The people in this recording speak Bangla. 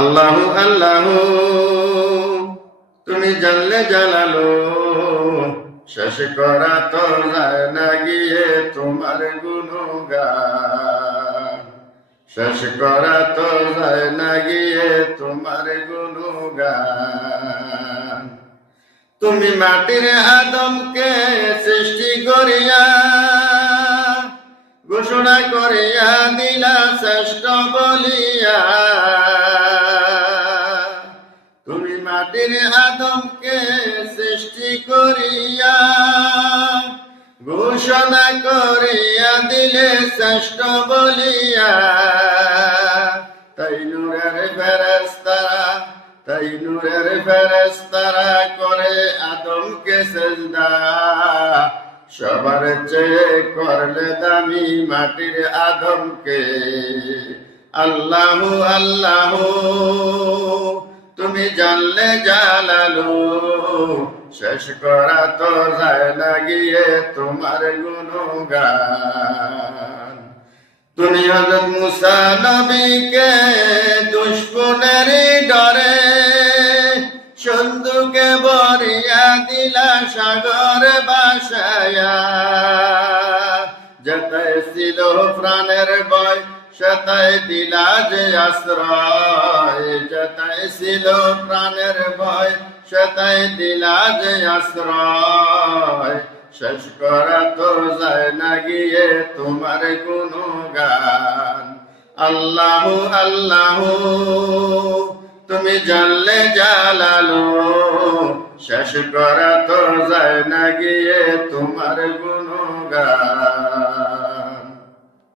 আল্লাহু আল্লাহু তুমি জানলে জালালো, শেষ করা তো যায় না গিয়ে তোমার গুণগান। শেষ করা তো যায় না গিয়ে তোমার গুণগান। তুমি মাটির আদমকে সৃষ্টি করিয়া ঘোষণা করিয়া দিলা শ্রেষ্ঠ বলিয়া। তুমি মাটির আদমকে সৃষ্টি করিয়া ঘোষণা করিয়া দিলে শ্রেষ্ঠ বলিয়া। তাই নূরের ফেরেশতারা, তাই নূরের ফেরেশতারা করে আদমকে সেজদা। সবার চেয়ে করলে দামি মাটির আদমকে। আল্লাহু আল্লাহু তুমি জানলে জালালো, শেষ করা তো যায় না গিয়ে তোমার গুণগান। তুমি হযরত মুসা নবীকে দুশমনের ডরে সন্দুকে ভরিয়া দিলা সাগর ভাসায়া। যেথায় ছিল প্রাণের ভয় সেথায় দিলা যে আশ্রয়। যেথায় ছিল প্রাণের ভয় সেথায় দিলা যে আশ্রয়। শেষ করা তো যায় না গিয়ে তোমার গুণগান। আল্লাহু আল্লাহু তুমি জানলে জালালো, শেষ করা তো যায় না গিয়ে তোমার গুণগান।